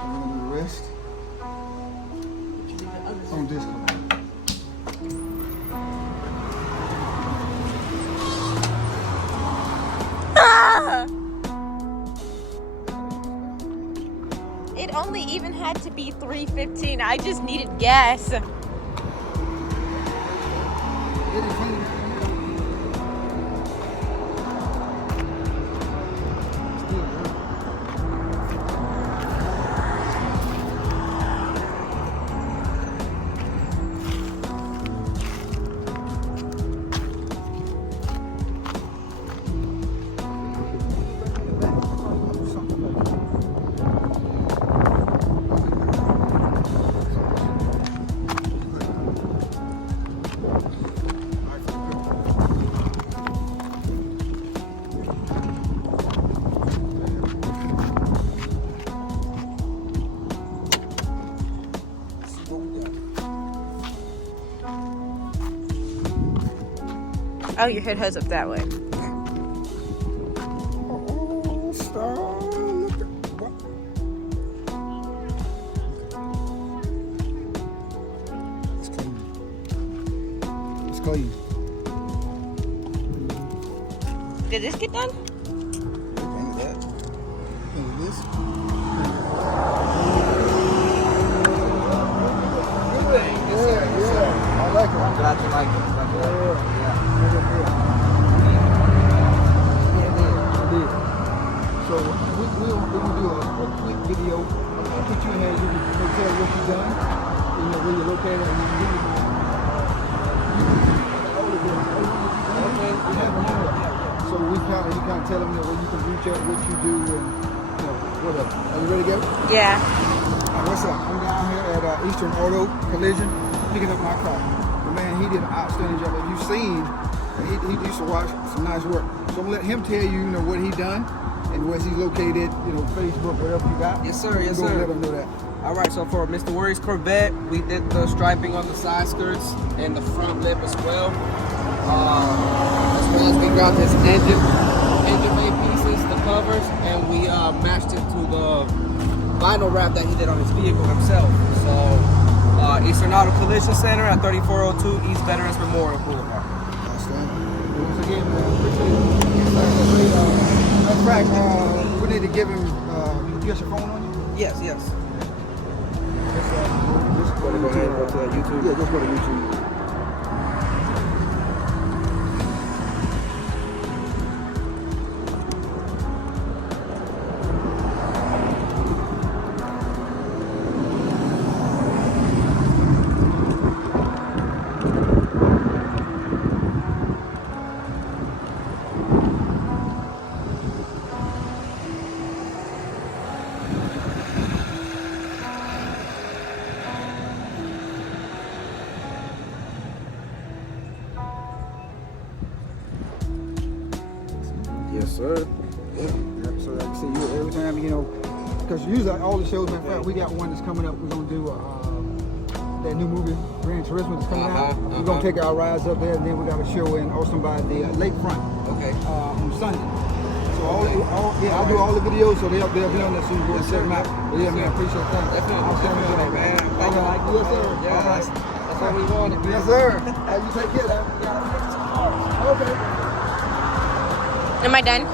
And we're gonna do the rest on this car. It only even had to be 315. I just needed gas. Oh, your head has up that way. Oh, stop. Look at what? It's clean. It's clean. Did this get done? Painted that. Painted this. Yeah. I like it. I'm glad you like it. So we're gonna do a quick video. I'll put you in there. You can tell what you've done. You know where you're located, and you can give me So you kind of tell them where you can reach out, what you do, and whatever. Are you ready to go? Yeah. What's up? I'm down here at Eastern Auto Collision, picking up my car. The man, he did an outstanding job. If you've seen, he used to watch some nice work. So I'm gonna let him tell you, what he done and where he's located, Facebook, whatever you got. Yes, sir. Yes, Go sir. let him know that. All right, so for Mr. Worry's Corvette, we did the striping on the side skirts and the front lip as well. As well as we grabbed his engine bay pieces, the covers, and we matched it to the vinyl wrap that he did on his vehicle himself. So Eastern Auto Collision Center at 3402 East Veterans Memorial Boulevard. Outstanding. Once again, appreciate it. Matter of fact, we need to give him, you got your phone on you? Yes. Just go ahead and go to YouTube. Yeah, just go to YouTube. Yes, sir. Yeah. So like I say, every time, because usually all the shows, matter of fact, we got one that's coming up. We're gonna do that new movie, Gran Turismo, that's coming out. We're gonna take our rides up there, and then we got a show in Austin by the lakefront. Okay. On Sunday. So I do all the videos, so they'll be on there, so you go and check them out. But yeah, man, I appreciate that. Definitely, man. Thank you. Yes, sir. Yeah, All right. that's what we wanted. Yes, sir. You take care. Okay. Am I done?